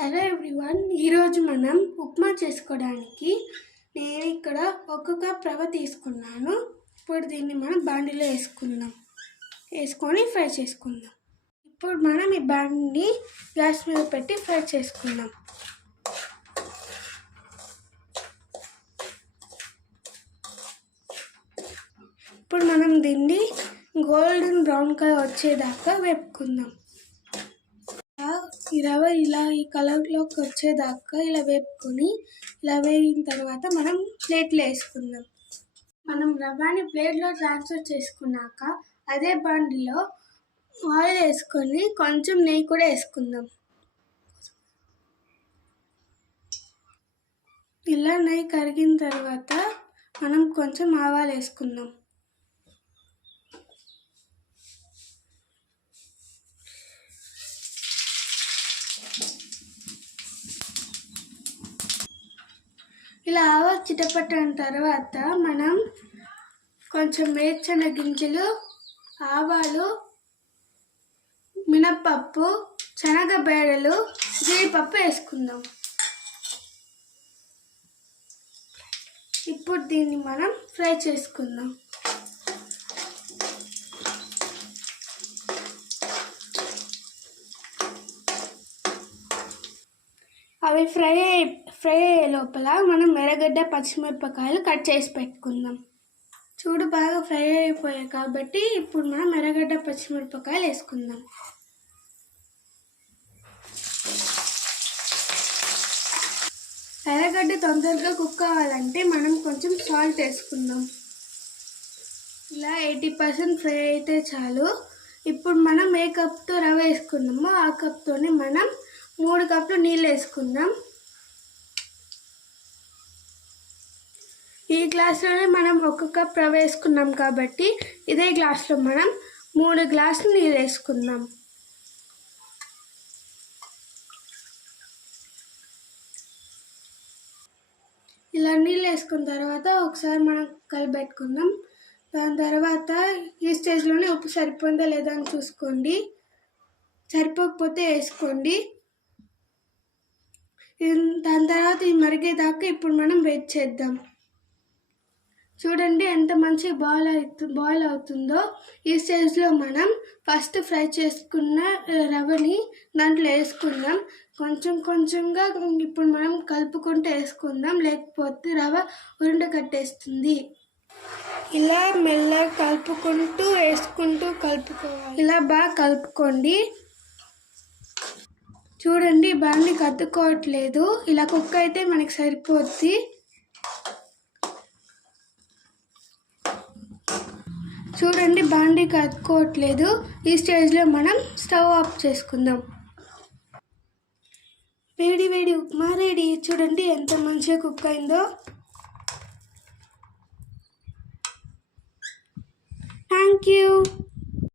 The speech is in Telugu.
హలో ఎవ్రీవన్, ఈరోజు మనం ఉప్మా చేసుకోవడానికి నేను ఇక్కడ 1 కప్ రవ్వ తీసుకున్నాను. ఇప్పుడు దీన్ని మనం బాండీలో వేసుకొని ఫ్రై చేసుకుందాం. ఇప్పుడు మనం ఈ బాండీని గ్యాస్ మీద పెట్టి ఫ్రై చేసుకుందాం. ఇప్పుడు మనం దీన్ని గోల్డెన్ బ్రౌన్ కలర్ వచ్చేదాకా వేపుకుందాం. ఈ రవ్వ ఈ కలర్లోకి వచ్చేదాకా ఇలా వేపుకొని ఇలా వేగిన తర్వాత మనం ప్లేట్లో వేసుకుందాం. మనం రవ్వని ప్లేట్లో ట్రాన్స్ఫర్ చేసుకున్నాక అదే బాండీలో ఆయిల్ వేసుకొని కొంచెం నెయ్యి కూడా వేసుకుందాం. ఇలా నెయ్యి కరిగిన తర్వాత మనం కొంచెం ఆవాలు వేసుకుందాం. ఇలా ఆవాలు చిటపట్టిన తర్వాత మనం కొంచెం వేరుశనగ గింజలు, ఆవాలు, మినప్పప్పు, శనగ బేడలు, జీడిపప్పు వేసుకుందాం. ఇప్పుడు దీన్ని మనం ఫ్రై చేసుకుందాం. అవి ఫ్రై అయ్యే లోపల మనం ఎర్రగడ్డ, పచ్చిమిరపకాయలు కట్ చేసి పెట్టుకుందాం. చూడు, బాగా ఫ్రై అయిపోయాయి కాబట్టి ఇప్పుడు మనం ఎర్రగడ్డ, పచ్చిమిరపకాయలు వేసుకుందాం. ఎర్రగడ్డ తొందరగా కుక్ అవ్వాలంటే మనం కొంచెం సాల్ట్ వేసుకుందాం. ఇలా 80% ఫ్రై అయితే చాలు. ఇప్పుడు మనం ఏ కప్తో రవ్వ వేసుకున్నామో ఆ కప్తోనే మనం 3 కప్పులు నీళ్ళు వేసుకుందాం. ఈ గ్లాసులోనే మనం 1 కప్ రవ్వ వేసుకున్నాం కాబట్టి ఇదే గ్లాసులో మనం 3 గ్లాసులు నీళ్ళు వేసుకుందాం. ఇలా నీళ్ళు వేసుకున్న తర్వాత ఒకసారి మనం కలిపెట్టుకుందాం. దాని తర్వాత ఈ స్టేజ్లోనే ఉప్పు సరిపోయిందా లేదా అని చూసుకోండి. సరిపోకపోతే వేసుకోండి. దాని తర్వాత ఈ మరిగేదాకా ఇప్పుడు మనం వెయిట్ చేద్దాం. చూడండి ఎంత మంచిగా బాయిల్ అవుతుందో. ఈ స్టేజ్లో మనం ఫస్ట్ ఫ్రై చేసుకున్న రవ్వని దాంట్లో వేసుకుందాం. కొంచెం కొంచెంగా ఇప్పుడు మనం కలుపుకుంటూ వేసుకుందాం, లేకపోతే రవ్వ ఉరుండ కట్టేస్తుంది. ఇలా మెల్లగా కలుపుకోవాలి. ఇలా బాగా కలుపుకోండి. చూడండి, బాండీ కత్తుకోవట్లేదు. ఇలా కుక్ అయితే మనకి సరిపోద్ది. చూడండి, బాండీ కత్తుకోవట్లేదు. ఈ స్టేజ్లో మనం స్టవ్ ఆఫ్ చేసుకుందాం. వేడి వేడి ఉప్మా రెడీ. చూడండి ఎంత మంచిగా కుక్ అయిందో. Thank you.